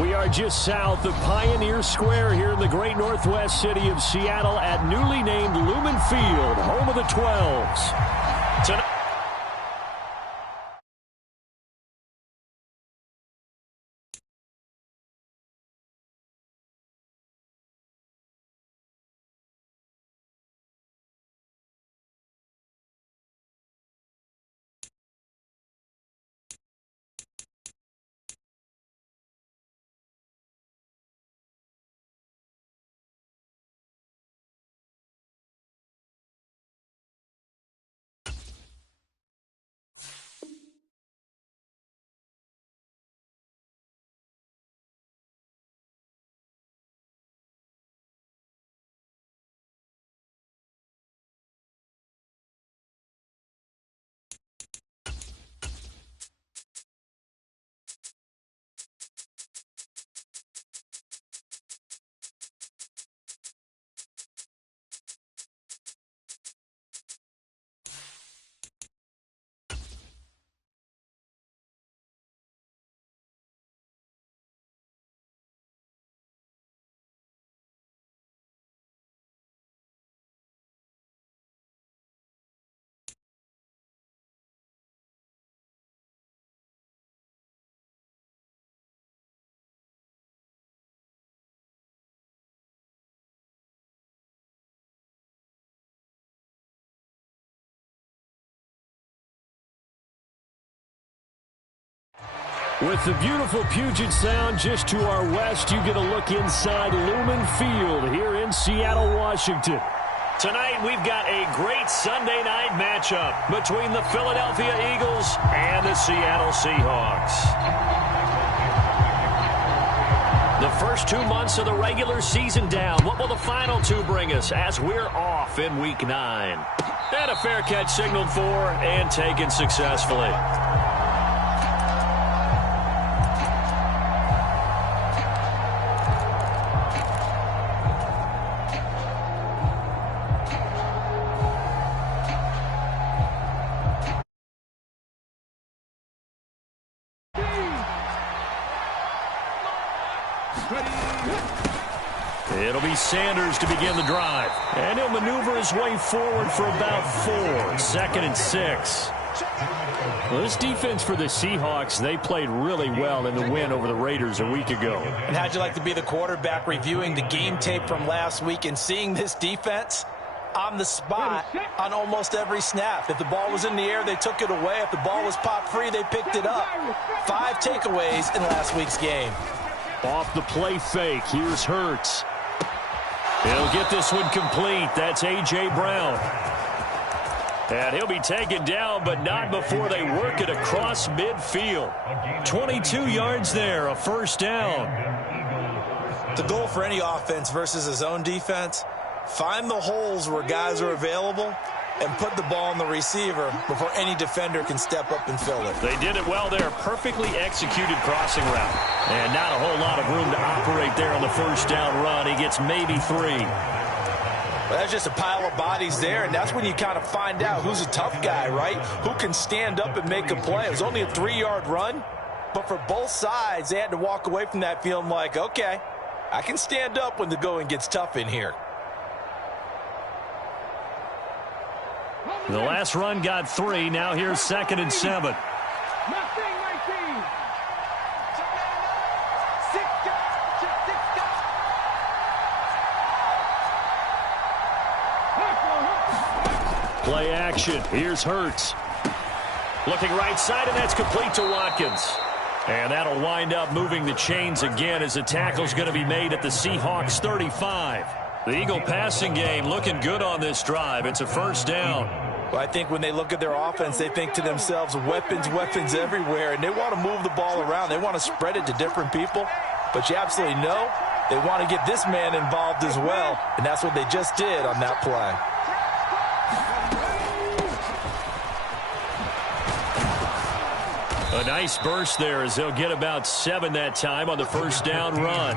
We are just south of Pioneer Square here in the great northwest city of Seattle at newly named Lumen Field, home of the 12s. Tonight, with the beautiful Puget Sound just to our west, you get a look inside Lumen Field here in Seattle, Washington. Tonight, we've got a great Sunday night matchup between the Philadelphia Eagles and the Seattle Seahawks. The first 2 months of the regular season down. What will the final two bring us as we're off in Week 9? And a fair catch signaled for and taken successfully. It'll be Sanders to begin the drive. And he'll maneuver his way forward for about 4. 2nd and 6. Well, this defense for the Seahawks, they played really well in the win over the Raiders a week ago. And how'd you like to be the quarterback reviewing the game tape from last week and seeing this defense on the spot on almost every snap? If the ball was in the air, they took it away. If the ball was popped free, they picked it up. 5 takeaways in last week's game. Off the play fake, here's Hurts. He'll get this one complete. That's A.J. Brown. And he'll be taken down, but not before they work it across midfield. 22 yards there, a first down. The goal for any offense versus his own defense, find the holes where guys are available and put the ball on the receiver before any defender can step up and fill it. They did it well there. Perfectly executed crossing route. And not a whole lot of room to operate there on the first down run. He gets maybe 3. Well, that's just a pile of bodies there, and that's when you kind of find out who's a tough guy, right? Who can stand up and make a play. It was only a 3-yard run, but for both sides, they had to walk away from that feeling like, okay, I can stand up when the going gets tough in here. The last run got 3. Now here's 2nd and 7. Play action. Here's Hurts. Looking right side, and that's complete to Watkins. And that'll wind up moving the chains again as the tackle's going to be made at the Seahawks 35. The Eagle passing game looking good on this drive. It's a first down. Well, I think when they look at their offense, they think to themselves, weapons, weapons everywhere, and they want to move the ball around. They want to spread it to different people, but you absolutely know they want to get this man involved as well, and that's what they just did on that play. A nice burst there as they'll get about 7 that time on the first down run.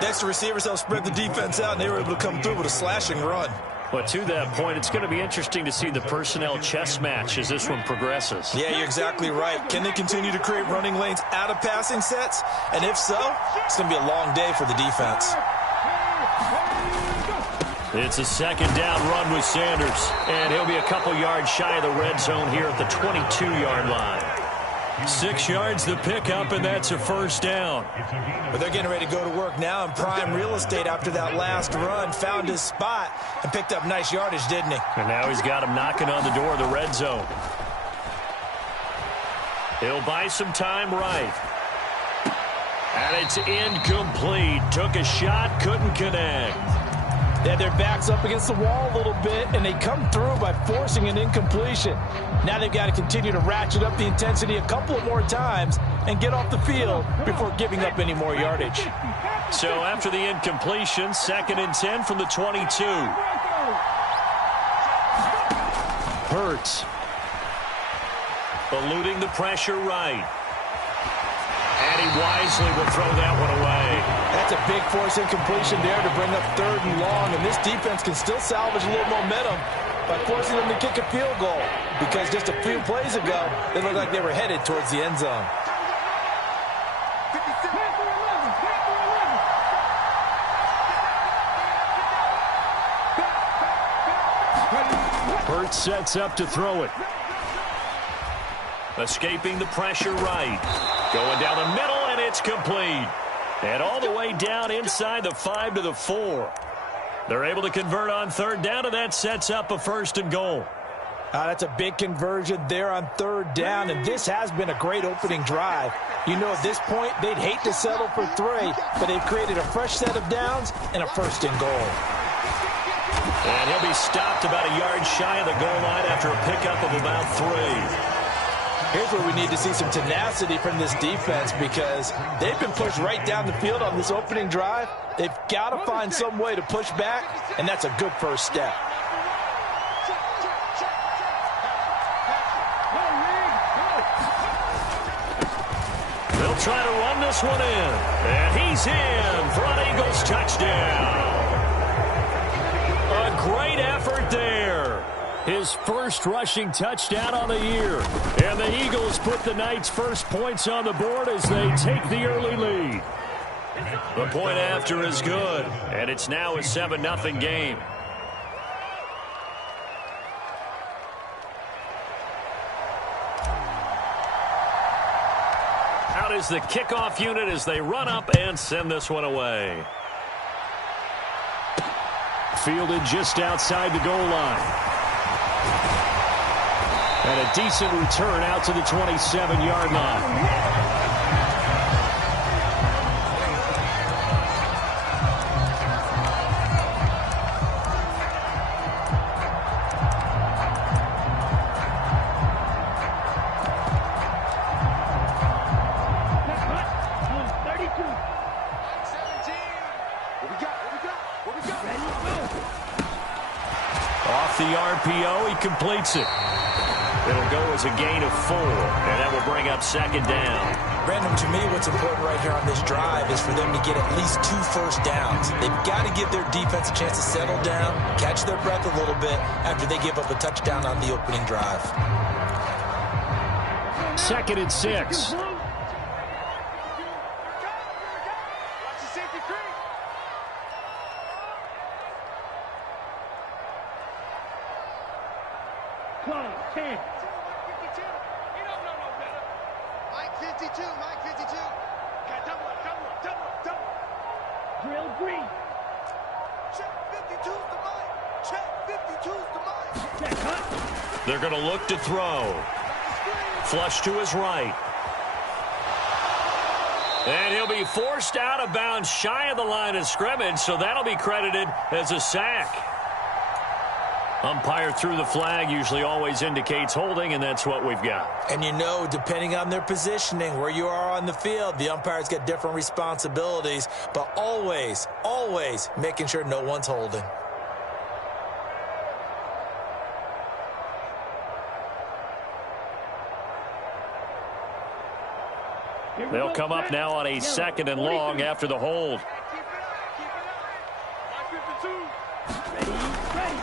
Next, the receivers helped spread the defense out, and they were able to come through with a slashing run. But to that point, it's going to be interesting to see the personnel chess match as this one progresses. Yeah, you're exactly right. Can they continue to create running lanes out of passing sets? And if so, it's going to be a long day for the defense. It's a second down run with Sanders. And he'll be a couple yards shy of the red zone here at the 22-yard line. 6 yards the pickup, and that's a first down. But they're getting ready to go to work now in prime real estate after that last run. Found his spot and picked up nice yardage, didn't he? And now he's got him knocking on the door of the red zone. He'll buy some time right. And it's incomplete. Took a shot, couldn't connect. They had their backs up against the wall a little bit, and they come through by forcing an incompletion. Now they've got to continue to ratchet up the intensity a couple more times and get off the field before giving up any more yardage. So after the incompletion, 2nd and 10 from the 22. Hurts. Eluding the pressure right. And he wisely will throw that one away. That's a big force incompletion there to bring up 3rd and long, and this defense can still salvage a little momentum by forcing them to kick a field goal, because just a few plays ago, they looked like they were headed towards the end zone. Hurts sets up to throw it. Escaping the pressure right. Going down the middle, and it's complete. And all the way down inside the 5 to the 4. They're able to convert on 3rd down, and that sets up a 1st and goal. That's a big conversion there on 3rd down, and this has been a great opening drive. You know, at this point, they'd hate to settle for 3, but they've created a fresh set of downs and a 1st and goal. And he'll be stopped about a yard shy of the goal line after a pickup of about 3. Here's where we need to see some tenacity from this defense, because they've been pushed right down the field on this opening drive. They've got to find some way to push back, and that's a good first step. They'll try to run this one in, and he's in for an Eagles touchdown. A great effort there. His first rushing touchdown on the year. And the Eagles put the Knights' first points on the board as they take the early lead. The point after is good, and it's now a 7-0 game. Out is the kickoff unit as they run up and send this one away. Fielded just outside the goal line. And a decent return out to the 27-yard line. Off the RPO, he completes it. It'll go as a gain of 4, and that will bring up 2nd down. Brandon, to me, what's important right here on this drive is for them to get at least 2 first downs. They've got to give their defense a chance to settle down, catch their breath a little bit after they give up a touchdown on the opening drive. 2nd and 6. They're going to look to throw. Flush to his right. And he'll be forced out of bounds shy of the line of scrimmage, so that'll be credited as a sack. Umpire threw the flag, usually always indicates holding, and that's what we've got. And you know, depending on their positioning, where you are on the field, the umpires get different responsibilities, but always, always making sure no one's holding. They'll come up now on a 2nd and long after the hold.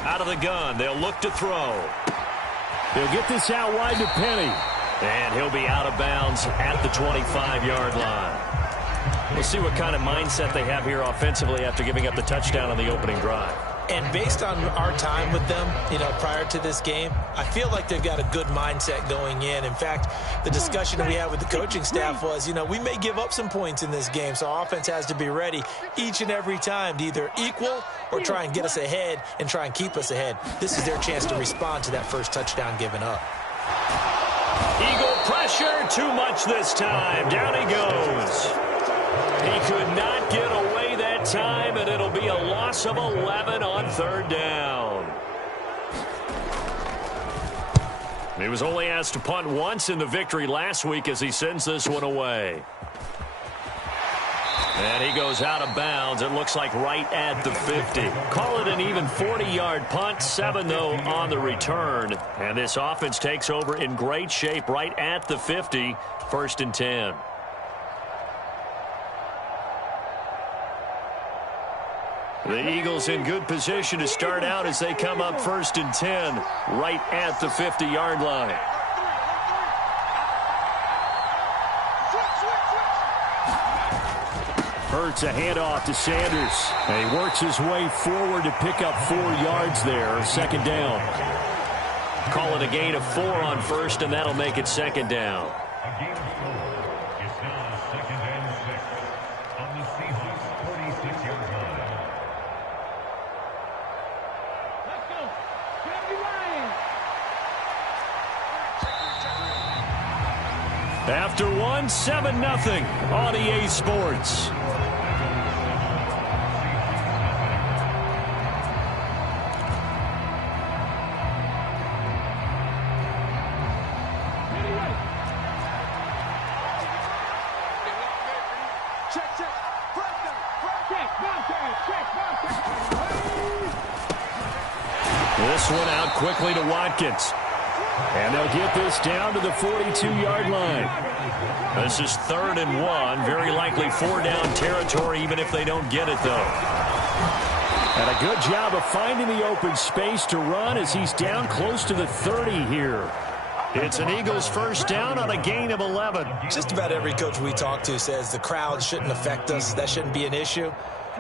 Out of the gun, they'll look to throw. He'll get this out wide to Penny. And he'll be out of bounds at the 25-yard line. We'll see what kind of mindset they have here offensively after giving up the touchdown on the opening drive. And based on our time with them, prior to this game, I feel like they've got a good mindset going in. In fact, the discussion we had with the coaching staff was, we may give up some points in this game, so our offense has to be ready each and every time to either equal or try and get us ahead and try and keep us ahead. This is their chance to respond to that first touchdown given up. Eagle pressure, too much this time. Down he goes. He could not get away that time, and it'll be a loss of 11 on third down. He was only asked to punt once in the victory last week as he sends this one away. And he goes out of bounds. It looks like right at the 50. Call it an even 40-yard punt. 7, though, on the return. And this offense takes over in great shape right at the 50. 1st and 10. The Eagles in good position to start out as they come up 1st and 10 right at the 50-yard line. Hurts a handoff to Sanders. And he works his way forward to pick up 4 yards there. 2nd down. Call it a gain of 4 on 1st, and that'll make it 2nd down. After 1, 7-0 on EA Sports. This one out quickly to Watkins. And they'll get this down to the 42-yard line. This is 3rd and 1. Very likely 4-down territory, even if they don't get it, though. And a good job of finding the open space to run as he's down close to the 30 here. It's an Eagles 1st down on a gain of 11. Just about every coach we talk to says the crowd shouldn't affect us. That shouldn't be an issue.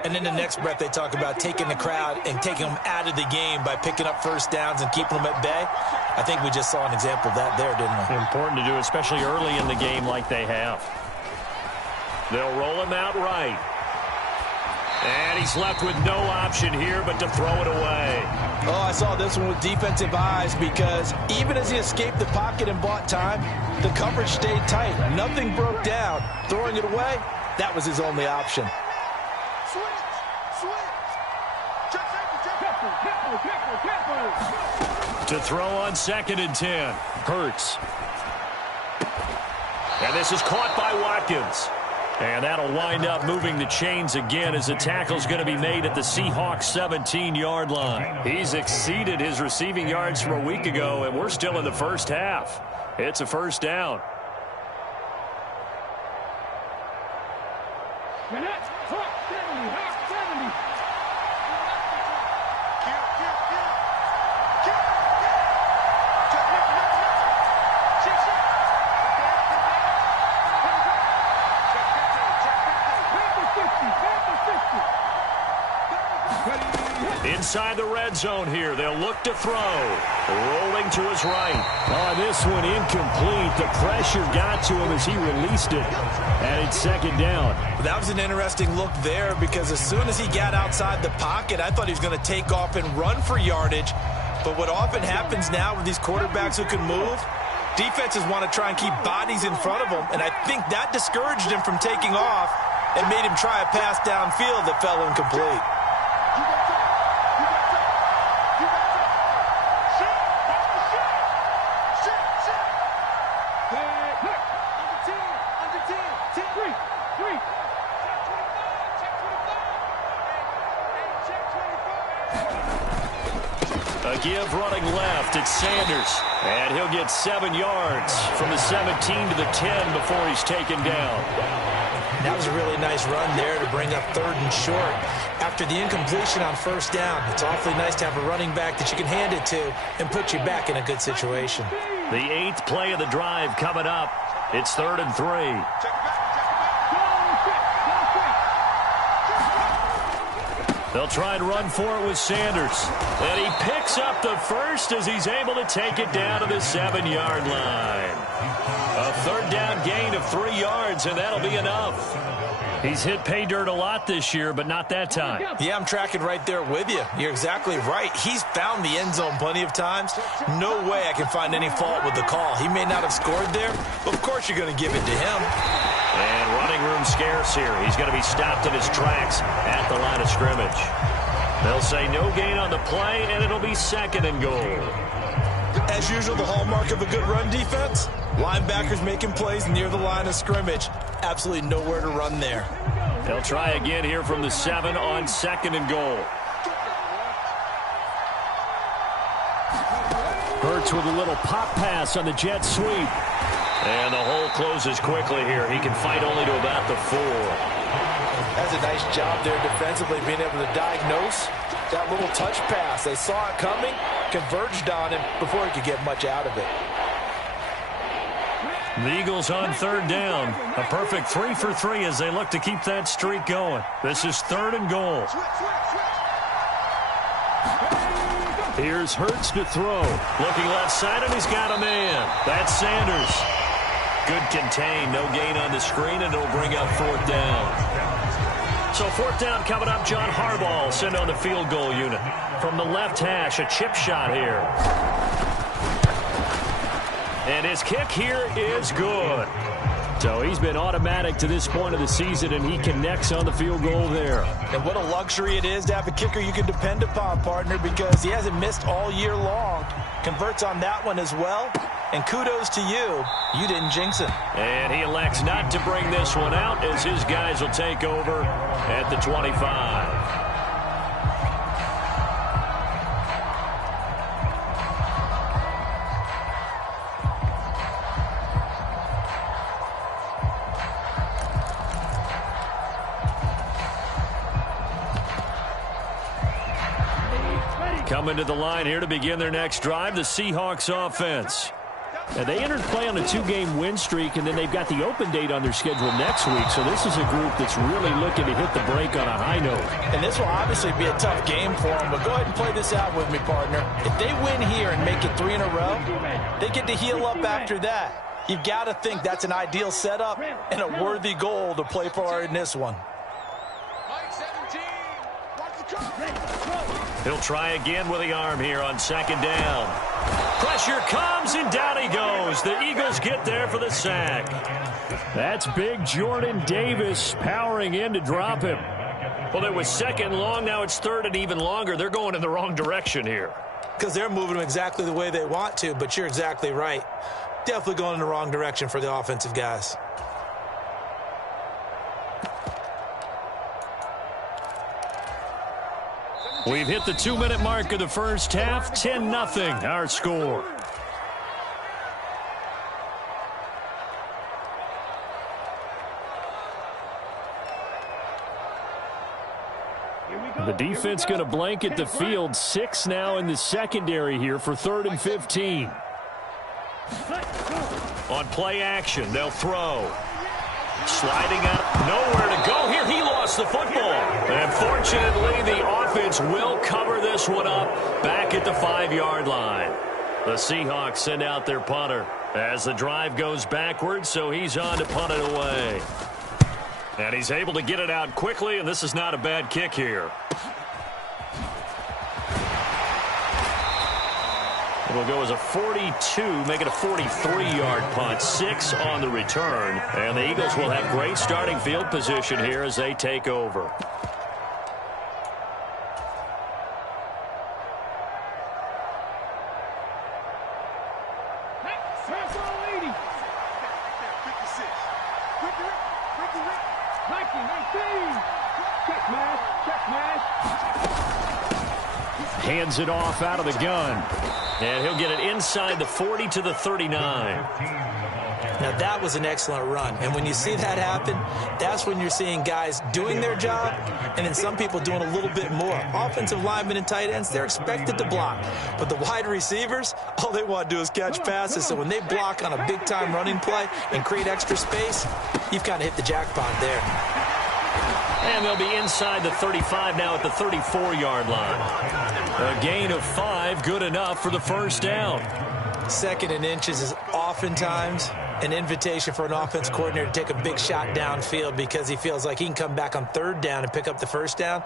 And then the next breath they talk about taking the crowd and taking them out of the game by picking up 1st downs and keeping them at bay. I think we just saw an example of that there, didn't we? Important to do, especially early in the game like they have. They'll roll him out right. And he's left with no option here but to throw it away. Oh, I saw this one with defensive eyes because even as he escaped the pocket and bought time, the coverage stayed tight. Nothing broke down. Throwing it away, that was his only option. To throw on 2nd and 10. Hurts. And this is caught by Watkins. And that'll wind up moving the chains again as the tackle's going to be made at the Seahawks 17-yard line. He's exceeded his receiving yards from a week ago, and we're still in the 1st half. It's a 1st down. Inside the red zone here. They'll look to throw. Rolling to his right. On this one, incomplete. The pressure got to him as he released it. And it's 2nd down. That was an interesting look there because as soon as he got outside the pocket, I thought he was going to take off and run for yardage. But what often happens now with these quarterbacks who can move, defenses want to try and keep bodies in front of them. And I think that discouraged him from taking off and made him try a pass downfield that fell incomplete. A give running left. It's Sanders. And he'll get 7 yards from the 17 to the 10 before he's taken down. That was a really nice run there to bring up 3rd and short. After the incompletion on 1st down, it's awfully nice to have a running back that you can hand it to and put you back in a good situation. The 8th play of the drive coming up. It's 3rd and 3. They'll try and run for it with Sanders. And he picks up the first as he's able to take it down to the 7-yard line. A 3rd down gain of 3 yards, and that'll be enough. He's hit pay dirt a lot this year, but not that time. Yeah, I'm tracking right there with you. You're exactly right. He's found the end zone plenty of times. No way I can find any fault with the call. He may not have scored there, but of course you're going to give it to him. And running room scarce here. He's going to be stopped in his tracks at the line of scrimmage. They'll say no gain on the play, and it'll be 2nd and goal. As usual, the hallmark of a good run defense, linebackers making plays near the line of scrimmage. Absolutely nowhere to run there. They'll try again here from the 7 on 2nd and goal. Hurts with a little pop pass on the jet sweep. And the hole closes quickly here. He can fight only to about the 4. That's a nice job there defensively, being able to diagnose that little touch pass. They saw it coming, converged on him before he could get much out of it. The Eagles on 3rd down. A perfect 3 for 3 as they look to keep that streak going. This is 3rd and goal. Here's Hurts to throw. Looking left side, and he's got a man. That's Sanders. Good contain. No gain on the screen, and it'll bring up 4th down. So 4th down coming up. John Harbaugh sent on the field goal unit. From the left hash, a chip shot here. And his kick here is good. So he's been automatic to this point of the season, and he connects on the field goal there. And what a luxury it is to have a kicker you can depend upon, partner, because he hasn't missed all year long. Converts on that one as well. And kudos to you. You didn't jinx it. And he elects not to bring this one out as his guys will take over at the 25. Coming to the line here to begin their next drive, the Seahawks offense. And they entered play on a 2-game win streak, and then they've got the open date on their schedule next week. So this is a group that's really looking to hit the break on a high note. And this will obviously be a tough game for them, but go ahead and play this out with me, partner. If they win here and make it 3 in a row, they get to heal up after that. You've got to think that's an ideal setup and a worthy goal to play for in this one. He'll try again with the arm here on 2nd down. Pressure comes, and down he goes. The Eagles get there for the sack. That's big Jordan Davis powering in to drop him. Well, it was 2nd long. Now it's 3rd and even longer. They're going in the wrong direction here. Because they're moving them exactly the way they want to, but you're exactly right. Definitely going in the wrong direction for the offensive guys. We've hit the 2-minute mark of the first half. 10-0 our score. The defense going to blanket the field. 6 now in the secondary here for 3rd and 15. On play action, they'll throw. Sliding out, nowhere to go here. He lost the football. And fortunately, the offense will cover this one up back at the 5-yard line. The Seahawks send out their punter as the drive goes backwards, so he's on to punt it away. And he's able to get it out quickly, and this is not a bad kick here. It'll go as a 42, make it a 43-yard punt. 6 on the return. And the Eagles will have great starting field position here as they take over. Hands it off out of the gun. And he'll get it inside the 40 to the 39. Now, that was an excellent run. And when you see that happen, that's when you're seeing guys doing their job and then some people doing a little bit more. Offensive linemen and tight ends, they're expected to block. But the wide receivers, all they want to do is catch passes. So when they block on a big-time running play and create extra space, you've kind of hit the jackpot there. And they'll be inside the 35 now at the 34-yard line. A gain of 5, good enough for the first down. Second and inches is oftentimes an invitation for an offense coordinator to take a big shot downfield because he feels like he can come back on third down and pick up the first down.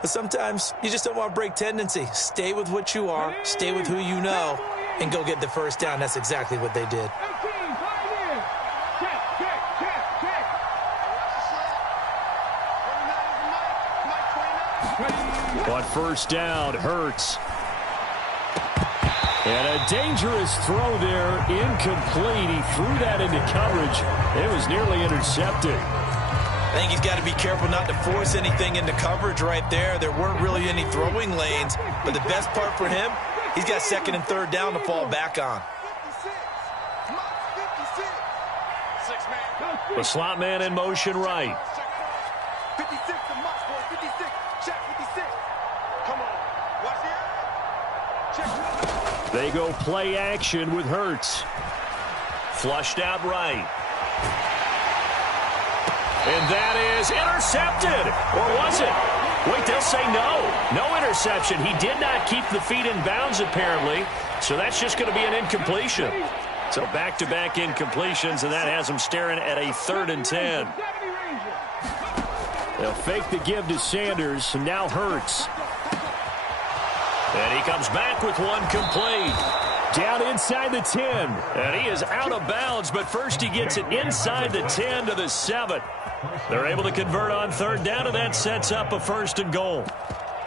But sometimes you just don't want to break tendency. Stay with what you are, stay with who you know, and go get the first down. That's exactly what they did. On first down, Hurts. And a dangerous throw there, incomplete. He threw that into coverage. It was nearly intercepted. I think he's got to be careful not to force anything into coverage right there. There weren't really any throwing lanes, but the best part for him, he's got second and third down to fall back on. The slot man in motion right. 56 to Moss, boy. 56. Check 56. Come on. Watch the check. They go play action with Hurts. Flushed out right. And that is intercepted. Or was it? Wait, they'll say no. No interception. He did not keep the feet in bounds, apparently. So that's just going to be an incompletion. So back-to-back incompletions, and that has them staring at a 3rd and 10. They'll fake the give to Sanders, and now Hurts. And he comes back with one complete. Down inside the 10. And he is out of bounds, but first he gets it inside the 10 to the 7. They're able to convert on third down, and that sets up a 1st and goal.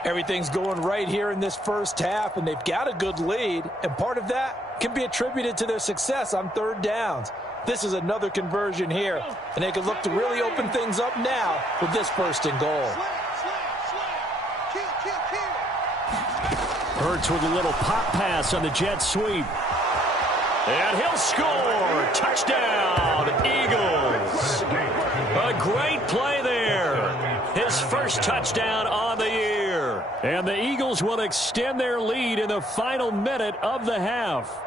Everything's going right here in this first half, and they've got a good lead, and part of that can be attributed to their success on third downs. This is another conversion here, and they can look to really open things up now with this 1st and goal. Hurts with a little pop pass on the jet sweep. And he'll score. Touchdown, Eagles. A great play there. His first touchdown on the year. And the Eagles will extend their lead in the final minute of the half.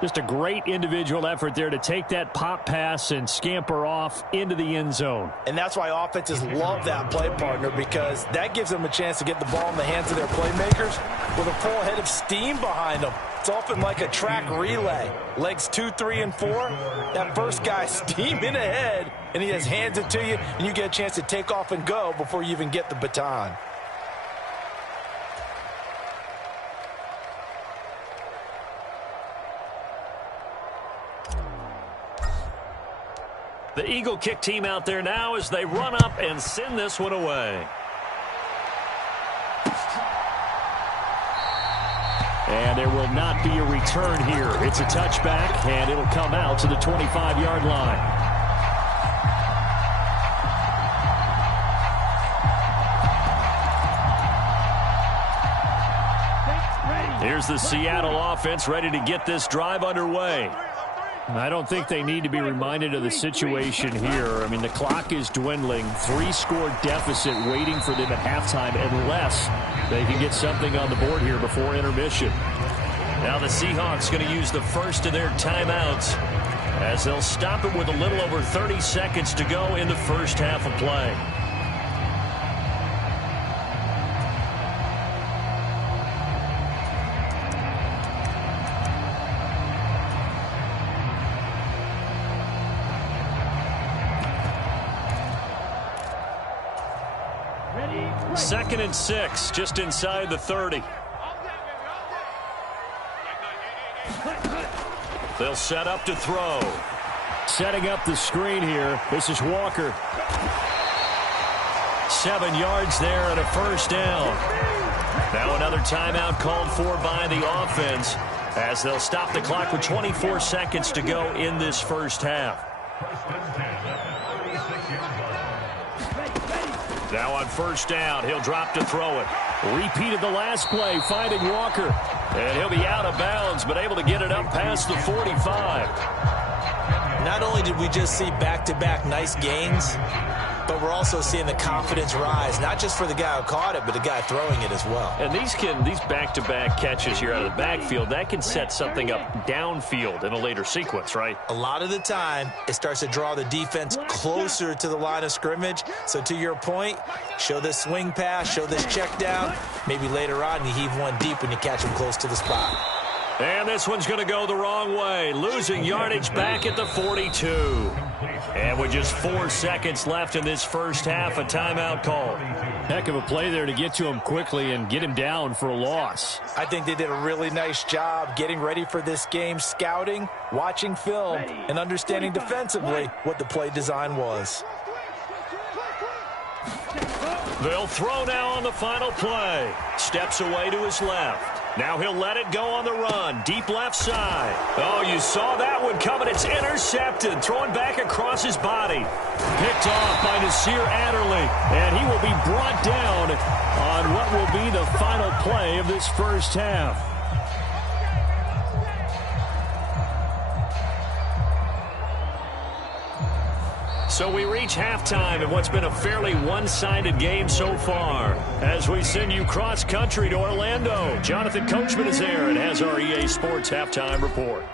Just a great individual effort there to take that pop pass and scamper off into the end zone. And that's why offenses love that play partner, because that gives them a chance to get the ball in the hands of their playmakers with a full head of steam behind them. It's often like a track relay. Legs 2, 3, and 4. That first guy steaming ahead, and he just hands it to you, and you get a chance to take off and go before you even get the baton. The Eagle kick team out there now as they run up and send this one away. And there will not be a return here. It's a touchback, and it'll come out to the 25-yard line. Here's the Seattle offense ready to get this drive underway. I don't think they need to be reminded of the situation here. I mean, the clock is dwindling. 3-score deficit waiting for them at halftime unless they can get something on the board here before intermission. Now the Seahawks going to use the first of their timeouts as they'll stop it with a little over 30 seconds to go in the first half of play. Second and 6, just inside the 30. They'll set up to throw. Setting up the screen here. This is Walker. 7 yards there and a first down. Now another timeout called for by the offense as they'll stop the clock with 24 seconds to go in this first half. Now on first down, he'll drop to throw it. Repeated the last play, finding Walker. And he'll be out of bounds, but able to get it up past the 45. Not only did we just see back-to-back nice gains, but we're also seeing the confidence rise, not just for the guy who caught it, but the guy throwing it as well. And these back-to-back catches here out of the backfield, that can set something up downfield in a later sequence, right? A lot of the time, it starts to draw the defense closer to the line of scrimmage. So to your point, show this swing pass, show this check down. Maybe later on you heave one deep when you catch him close to the spot. And this one's going to go the wrong way, losing yardage back at the 42. And with just 4 seconds left in this first half, a timeout call. Heck of a play there to get to him quickly and get him down for a loss. I think they did a really nice job getting ready for this game, scouting, watching film, and understanding defensively what the play design was. They'll throw now on the final play. Steps away to his left. Now he'll let it go on the run. Deep left side. Oh, you saw that one coming. It's intercepted. Throwing back across his body. Picked off by Nasir Adderley. And he will be brought down on what will be the final play of this first half. So we reach halftime in what's been a fairly one-sided game so far. As we send you cross-country to Orlando, Jonathan Coachman is there and has our EA Sports halftime report.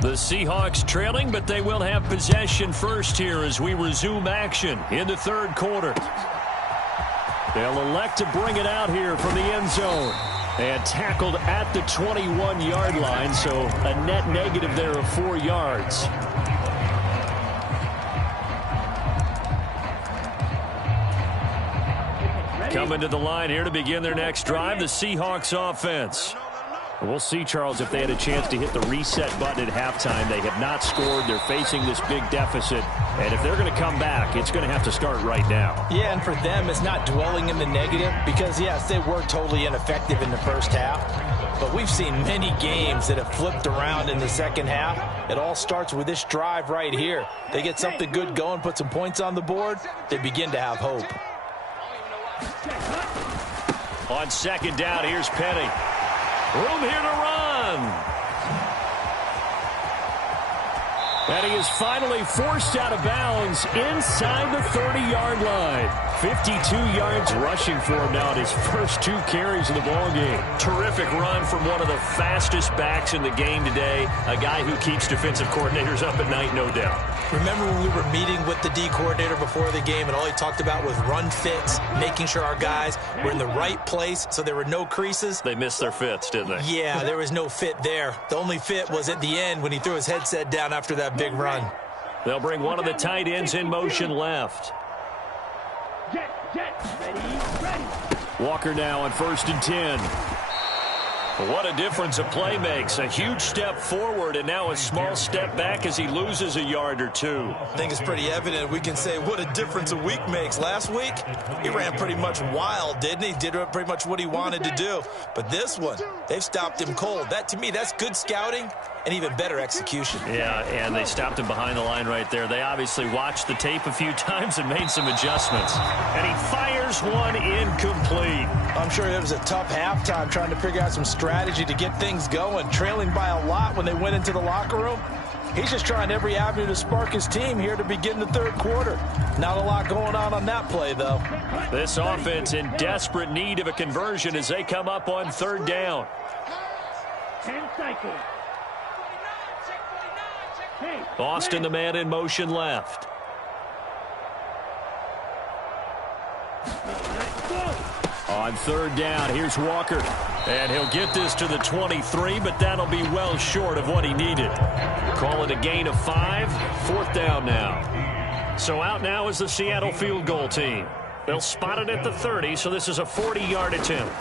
The Seahawks trailing, but they will have possession first here as we resume action in the third quarter. They'll elect to bring it out here from the end zone. And tackled at the 21-yard line, so a net negative there of 4 yards. Coming to the line here to begin their next drive, the Seahawks offense. We'll see, Charles, if they had a chance to hit the reset button at halftime. They have not scored. They're facing this big deficit. And if they're going to come back, it's going to have to start right now. Yeah, and for them, it's not dwelling in the negative because, yes, they were totally ineffective in the first half. But we've seen many games that have flipped around in the second half. It all starts with this drive right here. They get something good going, put some points on the board, they begin to have hope. On second down, here's Penny. Room here to run. And he is finally forced out of bounds inside the 30-yard line. 52 yards rushing for him now at his first 2 carries of the ball game. Terrific run from one of the fastest backs in the game today. A guy who keeps defensive coordinators up at night, no doubt. Remember when we were meeting with the D coordinator before the game and all he talked about was run fits, making sure our guys were in the right place so there were no creases? They missed their fits, didn't they? Yeah, there was no fit there. The only fit was at the end when he threw his headset down after that big run. They'll bring one of the tight ends in motion left. Walker now on 1st and 10. What a difference a play makes. A huge step forward and now a small step back as he loses a yard or 2. I think it's pretty evident. We can say what a difference a week makes. Last week, he ran pretty much wild, didn't he? Did pretty much what he wanted to do. But this one, they've stopped him cold. That, to me, that's good scouting and even better execution. Yeah, and they stopped him behind the line right there. They obviously watched the tape a few times and made some adjustments. And he fires one incomplete. I'm sure it was a tough halftime trying to figure out some strategy to get things going, trailing by a lot when they went into the locker room. He's just trying every avenue to spark his team here to begin the third quarter. Not a lot going on that play, though. This offense in desperate need of a conversion as they come up on 3rd down. 10 seconds. Austin, the man in motion left. On 3rd down, here's Walker. And he'll get this to the 23, but that'll be well short of what he needed. Call it a gain of 5. 4th down now. So out now is the Seattle field goal team. They'll spot it at the 30, so this is a 40-yard attempt.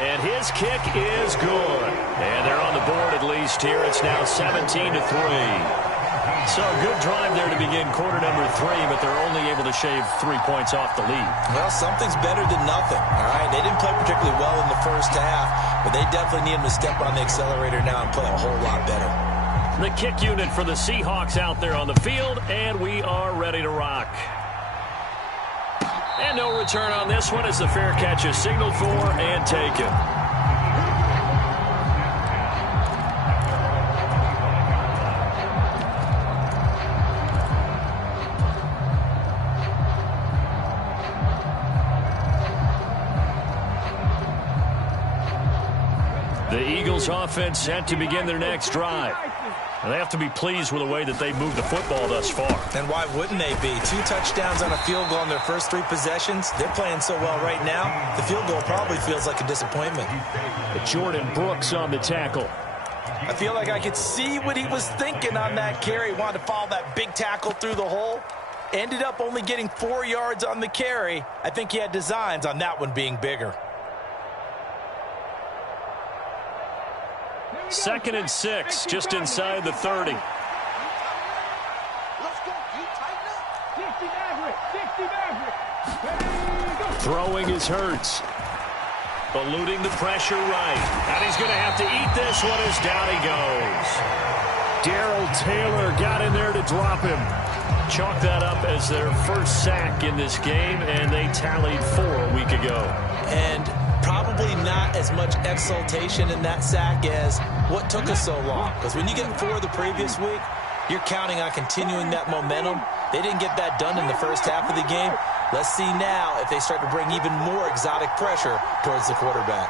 And his kick is good. And they're on the board at least here. It's now 17-3. So a good drive there to begin quarter number 3, but they're only able to shave 3 points off the lead. Well, something's better than nothing, all right? They didn't play particularly well in the first half, but they definitely need him to step on the accelerator now and play a whole lot better. The kick unit for the Seahawks out there on the field, and we are ready to rock. And no return on this one as the fair catch is signaled for and taken. The Eagles offense set to begin their next drive. And they have to be pleased with the way that they moved the football thus far. And why wouldn't they be? 2 touchdowns on a field goal in their first 3 possessions. They're playing so well right now, the field goal probably feels like a disappointment. Jordan Brooks on the tackle. I feel like I could see what he was thinking on that carry. He wanted to follow that big tackle through the hole. Ended up only getting 4 yards on the carry. I think he had designs on that one being bigger. 2nd and 6, just inside the 30. Let's go. You tighten up. Throwing is Hurts. Eluding the pressure right. And he's going to have to eat this one as down he goes. Darrell Taylor got in there to drop him. Chalk that up as their first sack in this game, and they tallied 4 a week ago. And probably not as much exultation in that sack as what took us so long. Because when you get 4 the previous week, you're counting on continuing that momentum. They didn't get that done in the first half of the game. Let's see now if they start to bring even more exotic pressure towards the quarterback.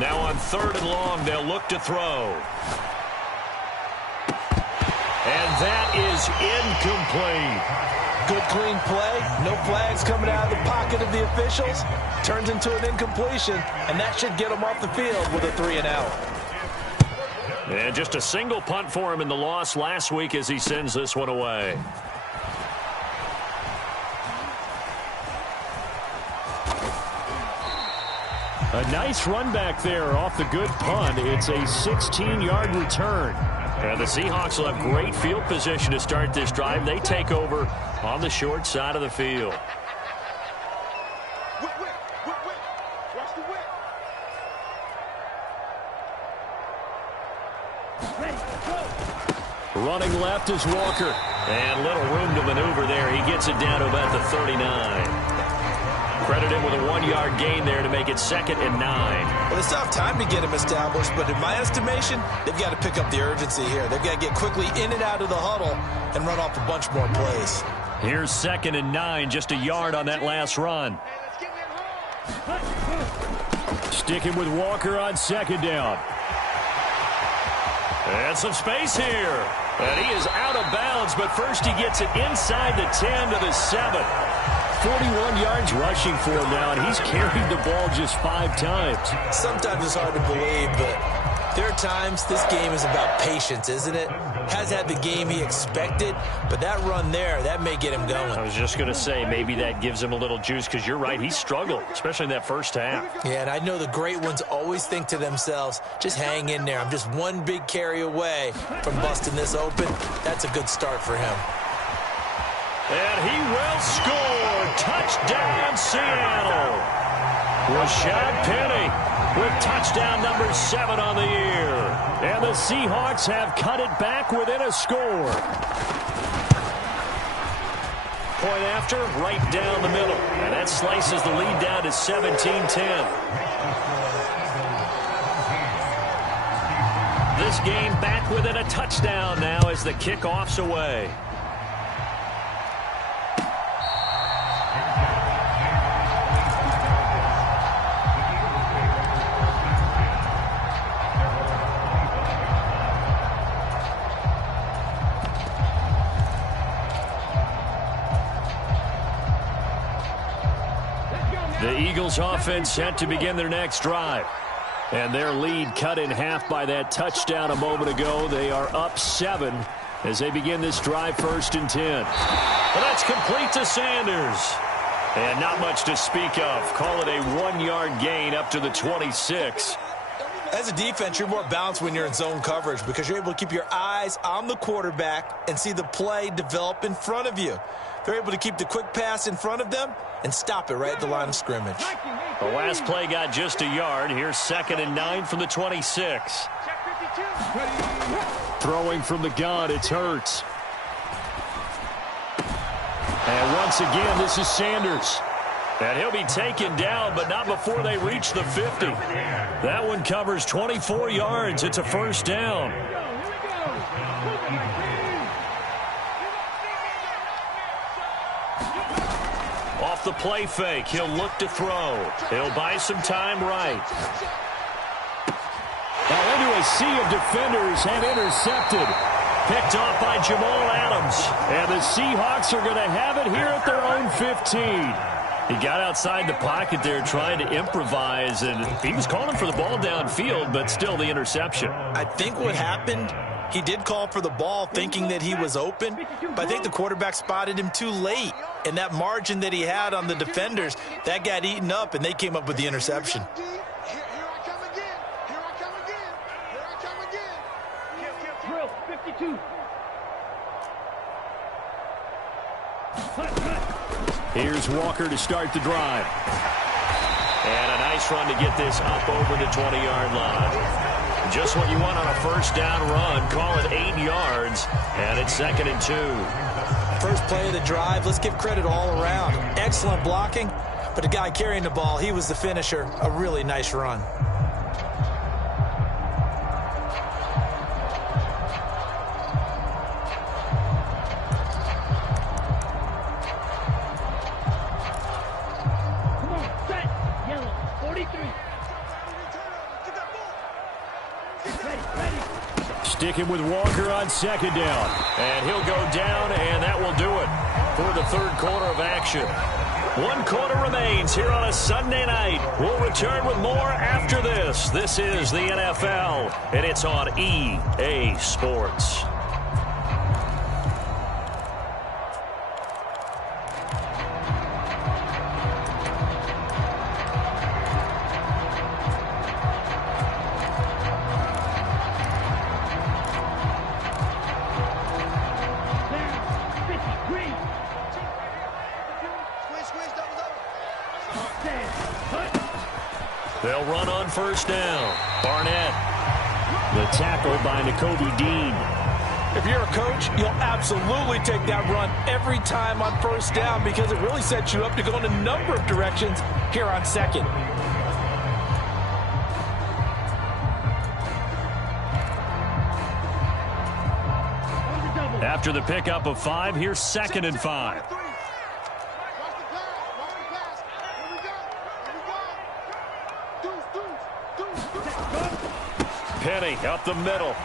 Now on 3rd and long, they'll look to throw. And that is incomplete. Good, clean play. No flags coming out of the pocket of the officials. Turns into an incompletion, and that should get them off the field with a 3 and out. And just a single punt for him in the loss last week as he sends this one away. A nice run back there off the good punt. It's a 16-yard return. And the Seahawks will have great field position to start this drive. They take over on the short side of the field. Whip. Watch the whip. Running left is Walker. And little room to maneuver there. He gets it down to about the 39. Credit him with a 1-yard gain there to make it 2nd and 9. Well, they still have time to get him established, but in my estimation, they've got to pick up the urgency here. They've got to get quickly in and out of the huddle and run off a bunch more plays. Here's 2nd and 9, just a yard on that last run. Sticking with Walker on 2nd down. And some space here. And he is out of bounds, but first he gets it inside the 10 to the 7. 41 yards rushing for him now, and he's carried the ball just 5 times. Sometimes it's hard to believe, but there are times this game is about patience, isn't it? Has had the game he expected, but that run there, that may get him going. I was just going to say, maybe that gives him a little juice, because you're right, he struggled, especially in that first half. Yeah, and I know the great ones always think to themselves, just hang in there. I'm just one big carry away from busting this open. That's a good start for him. And he will score. Touchdown, Seattle. Rashad Penny with touchdown number 7 on the year. And the Seahawks have cut it back within a score. Point after, right down the middle. And that slices the lead down to 17-10. This game back within a touchdown now as the kickoff's away. The Eagles offense set to begin their next drive. And their lead cut in half by that touchdown a moment ago. They are up 7 as they begin this drive 1st and 10. Well, that's complete to Sanders. And not much to speak of. Call it a 1-yard gain up to the 26. As a defense, you're more balanced when you're in zone coverage because you're able to keep your eyes on the quarterback and see the play develop in front of you. They're able to keep the quick pass in front of them and stop it right at the line of scrimmage. The last play got just a yard. Here's 2nd and 9 from the 26. Throwing from the gun, it's Hurts. And once again, this is Sanders. And he'll be taken down, but not before they reach the 50. That one covers 24 yards. It's a first down. Off the play fake, he'll look to throw. He'll buy some time right. Now into a sea of defenders and intercepted. Picked off by Jamal Adams. And the Seahawks are going to have it here at their own 15. He got outside the pocket there trying to improvise, and he was calling for the ball downfield, but still the interception. I think what happened, he did call for the ball thinking that he was open, but I think the quarterback spotted him too late. And that margin that he had on the defenders, that got eaten up, and they came up with the interception. Drill 52. Here's Walker to start the drive. And a nice run to get this up over the 20-yard line. Just what you want on a first down run. Call it 8 yards, and it's 2nd and 2. First play of the drive, let's give credit all around. Excellent blocking, but the guy carrying the ball, he was the finisher. A really nice run. Sticking with Walker on 2nd down. And he'll go down, and that will do it for the 3rd quarter of action. 1 quarter remains here on a Sunday night. We'll return with more after this. This is the NFL, and it's on EA Sports. They'll run on first down. Barnett. The tackle by Nakobe Dean. If you're a coach, you'll absolutely take that run every time on first down because it really sets you up to go in a number of directions here on 2nd. After the pickup of 5, here's 2nd and 5. Penny up the middle.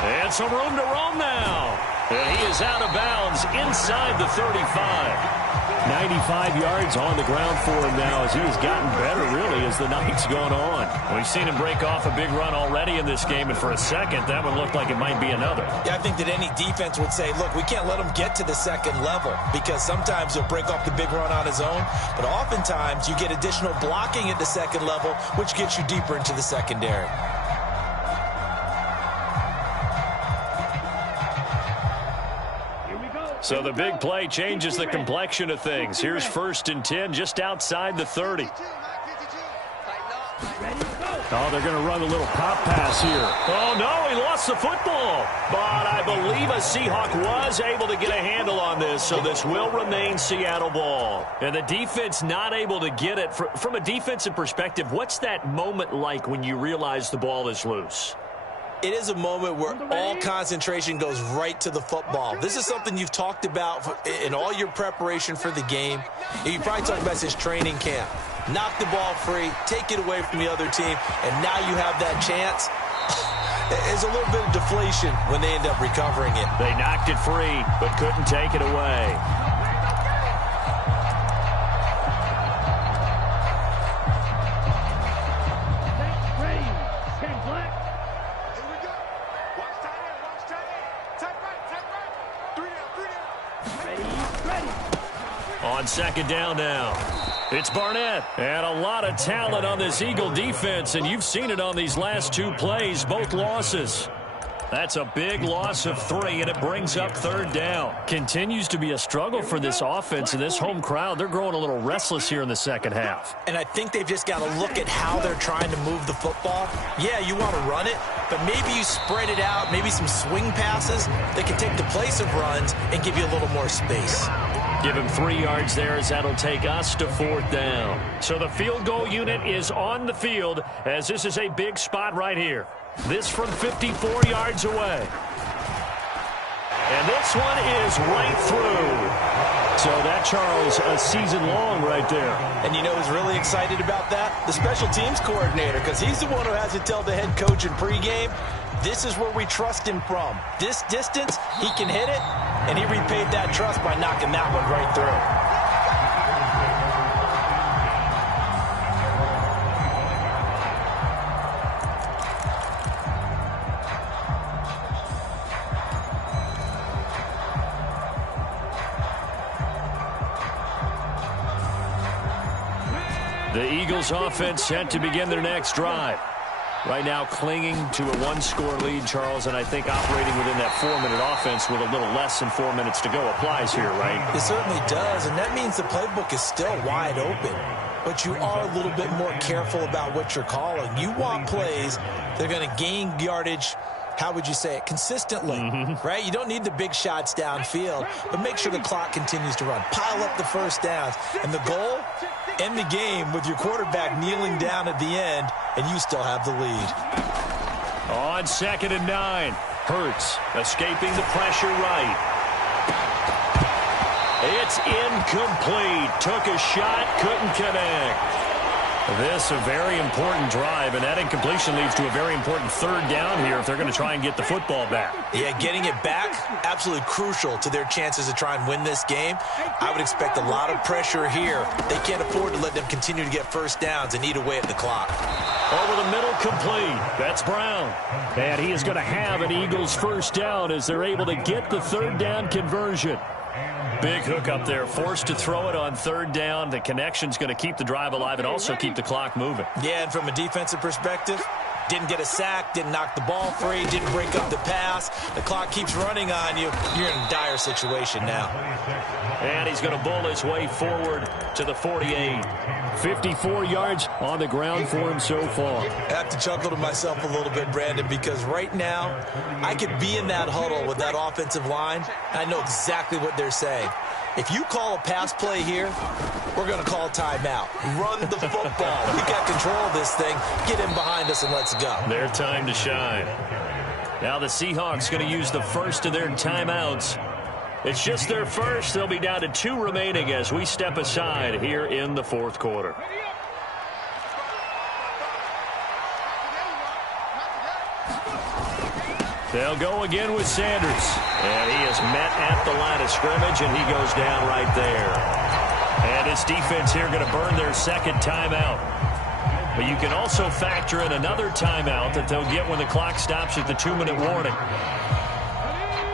And some room to roam now. And he is out of bounds inside the 35. 95 yards on the ground for him now as he has gotten better, really, as the night's gone on. We've seen him break off a big run already in this game, and for a second, that would look like it might be another. Yeah, I think that any defense would say, look, we can't let him get to the 2nd level because sometimes he'll break off the big run on his own, but oftentimes you get additional blocking at the 2nd level, which gets you deeper into the secondary. So the big play changes the complexion of things. Here's 1st and 10 just outside the 30. Oh, they're going to run a little pop pass here. Oh, no, he lost the football. But I believe a Seahawk was able to get a handle on this, so this will remain Seattle ball. And the defense not able to get it. From a defensive perspective, what's that moment like when you realize the ball is loose? It is a moment where all concentration goes right to the football. This is something you've talked about in all your preparation for the game. You probably talked about since training camp. Knock the ball free, take it away from the other team, and now you have that chance. There's a little bit of deflation when they end up recovering it. They knocked it free, but couldn't take it away. On 2nd down now. It's Barnett. And a lot of talent on this Eagle defense, and you've seen it on these last 2 plays, both losses. That's a big loss of 3, and it brings up 3rd down. Continues to be a struggle for this offense, and this home crowd, they're growing a little restless here in the second half. And I think they've just got to look at how they're trying to move the football. Yeah, you want to run it, but maybe you spread it out, maybe some swing passes that can take the place of runs and give you a little more space. Give him 3 yards there as that'll take us to 4th down. So the field goal unit is on the field as this is a big spot right here. This from 54 yards away. And this one is right through. So that, Charles, a season long right there. And you know who's really excited about that? The special teams coordinator, because he's the one who has to tell the head coach in pregame, this is where we trust him from. This distance, he can hit it, and he repaid that trust by knocking that one right through. The Eagles offense set to begin their next drive. Right now clinging to a 1-score lead, Charles, and I think operating within that 4-minute offense with a little less than 4 minutes to go applies here, right? It certainly does, and that means the playbook is still wide open. But you are a little bit more careful about what you're calling. You want plays that are going to gain yardage, how would you say it, consistently, right? You don't need the big shots downfield, but make sure the clock continues to run. Pile up the first downs. And the goal, end the game with your quarterback kneeling down at the end, and you still have the lead. On 2nd and 9, Hurts escaping the pressure right. It's incomplete. Took a shot, couldn't connect. This a very important drive, and that incompletion leads to a very important 3rd down here if they're going to try and get the football back. Yeah, getting it back, absolutely crucial to their chances to try and win this game. I would expect a lot of pressure here. They can't afford to let them continue to get first downs and eat away at the clock. Over the middle, complete. That's Brown. And he is going to have an Eagles first down as they're able to get the 3rd down conversion. Big hook up there, forced to throw it on 3rd down. The connection's going to keep the drive alive and also keep the clock moving. Yeah, and from a defensive perspective, didn't get a sack, didn't knock the ball free, didn't break up the pass. The clock keeps running on you. You're in a dire situation now. And he's going to bull his way forward to the 48. 54 yards on the ground for him so far. I have to chuckle to myself a little bit, Brandon, because right now I could be in that huddle with that offensive line. I know exactly what they're saying. If you call a pass play here, we're going to call timeout. Run the football. We got control of this thing. Get in behind us and let's go. Their time to shine. Now the Seahawks going to use the first of their timeouts. It's just their first. They'll be down to 2 remaining as we step aside here in the 4th quarter. They'll go again with Sanders. And he is met at the line of scrimmage, and he goes down right there. And this defense here going to burn their 2nd timeout. But you can also factor in another timeout that they'll get when the clock stops at the 2-minute warning.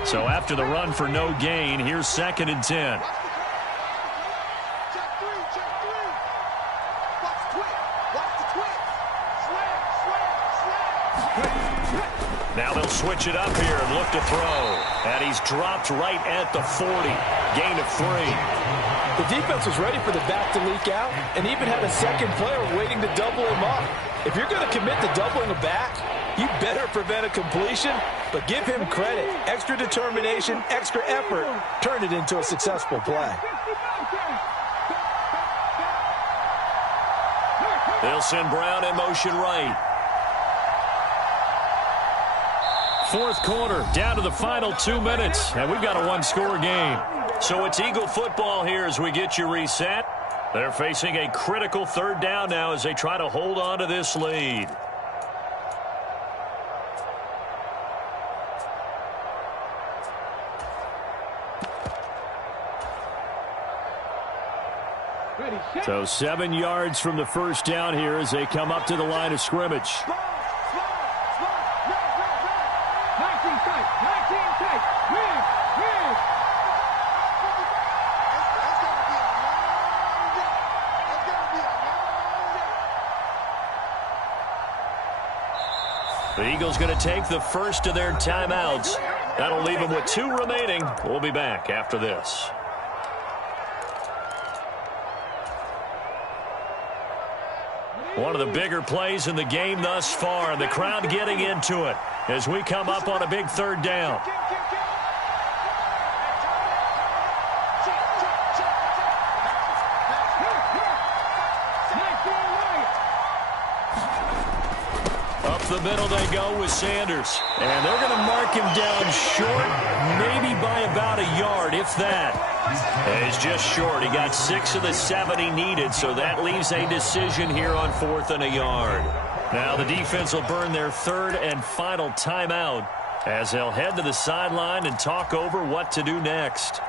So after the run for no gain, here's 2nd and 10. Now they'll switch it up here and look to throw. And he's dropped right at the 40. Gain of 3. The defense was ready for the back to leak out and even had a second player waiting to double him up. If you're going to commit to doubling a back, you better prevent a completion, but give him credit. Extra determination, extra effort, turn it into a successful play. They'll send Brown in motion right. 4th quarter, down to the final 2 minutes, and we've got a 1-score game. So it's Eagle football here as we get you reset. They're facing a critical 3rd down now as they try to hold on to this lead. So 7 yards from the first down here as they come up to the line of scrimmage. The Eagles going to take the first of their timeouts. That'll leave them with 2 remaining. We'll be back after this. One of the bigger plays in the game thus far. The crowd getting into it as we come up on a big 3rd down. Up the middle they go with Sanders. And they're going to mark him down short, maybe by about a yard, if that. He's just short. He got 6 of the 7 he needed, so that leaves a decision here on 4th and a yard. Now the defense will burn their 3rd and final timeout as they'll head to the sideline and talk over what to do next.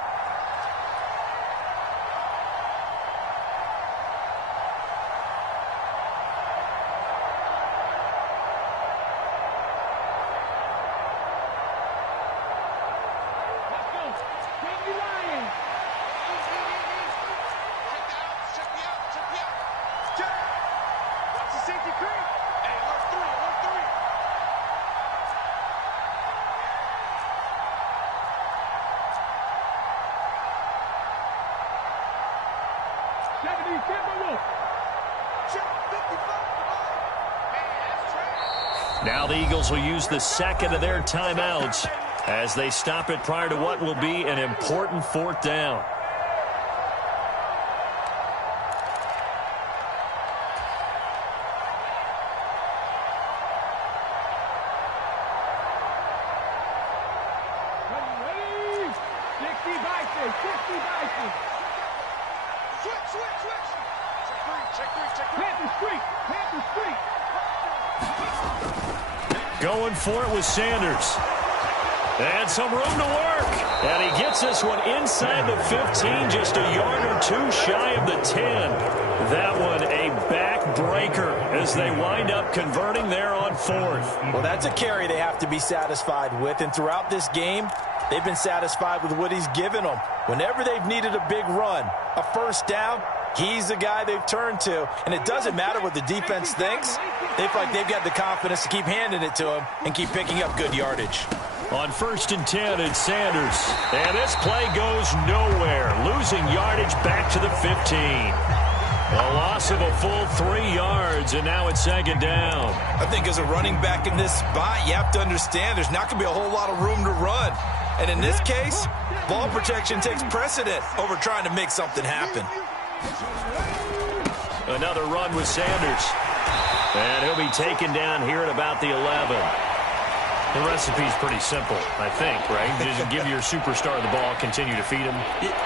Now the Eagles will use the 2nd of their timeouts as they stop it prior to what will be an important 4th down. Going for it with Sanders. And some room to work. And he gets this one inside the 15, just a yard or 2 shy of the 10. That one a backbreaker as they wind up converting there on 4th. Well, that's a carry they have to be satisfied with. And throughout this game, they've been satisfied with what he's given them. Whenever they've needed a big run, a 1st down, he's the guy they've turned to. And it doesn't matter what the defense thinks. They feel like they've got the confidence to keep handing it to him and keep picking up good yardage. On 1st and 10, it's Sanders. And this play goes nowhere. Losing yardage back to the 15. A loss of a full 3 yards, and now it's 2nd down. I think as a running back in this spot, you have to understand there's not going to be a whole lot of room to run. And in this case, ball protection takes precedent over trying to make something happen. Another run with Sanders. And he'll be taken down here at about the 11. The recipe's pretty simple, I think, right? Just give your superstar the ball, continue to feed him.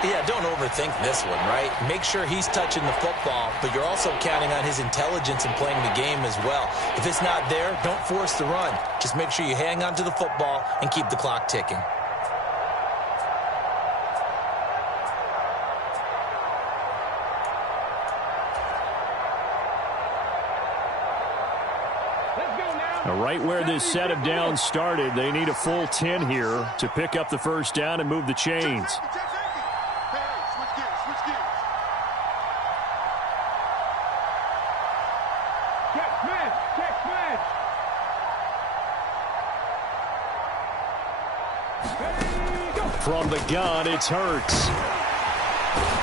Yeah, don't overthink this one, right? Make sure he's touching the football, but you're also counting on his intelligence in playing the game as well. If it's not there, don't force the run. Just make sure you hang on to the football and keep the clock ticking. Right where this set of downs started, they need a full 10 here to pick up the 1st down and move the chains. From the gun, it's Hurts.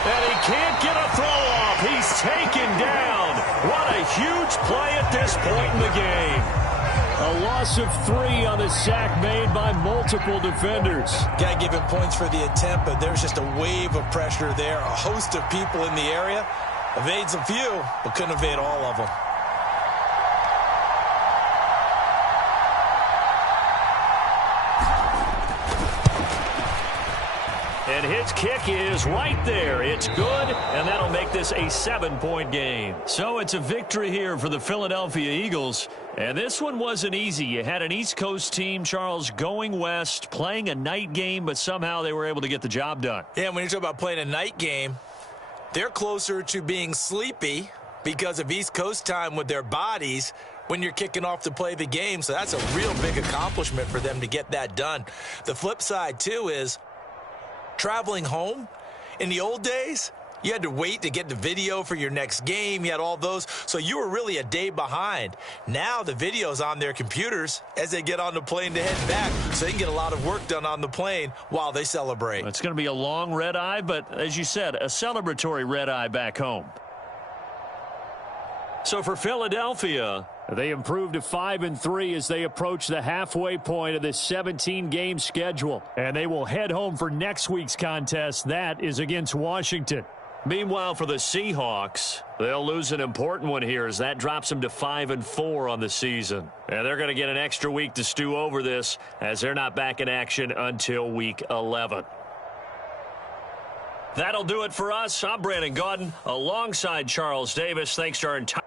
And he can't get a throw off. He's taken down. What a huge play at this point in the game. A loss of 3 on the sack made by multiple defenders. Got to give him points for the attempt, but there's just a wave of pressure there. A host of people in the area. Evades a few, but couldn't evade all of them. And his kick is right there. It's good, and that'll make this a 7-point game. So it's a victory here for the Philadelphia Eagles. And this one wasn't easy. You had an East Coast team, Charles, going west, playing a night game, but somehow they were able to get the job done. Yeah, when you talk about playing a night game, they're closer to being sleepy because of East Coast time with their bodies when you're kicking off to play the game. So that's a real big accomplishment for them to get that done. The flip side, too, is traveling home. In the old days, You had to wait to get the video for your next game. You had all those. So you were really a day behind. Now the video's on their computers as they get on the plane to head back, so they can get a lot of work done on the plane while they celebrate. It's going to be a long red eye, but as you said, a celebratory red eye back home. So for Philadelphia, they improved to 5-3 as they approach the halfway point of this 17-game schedule. And they will head home for next week's contest. That is against Washington. Meanwhile, for the Seahawks, they'll lose an important one here as that drops them to 5-4 on the season. And they're going to get an extra week to stew over this as they're not back in action until week 11. That'll do it for us. I'm Brandon Gaudin alongside Charles Davis. Thanks to our entire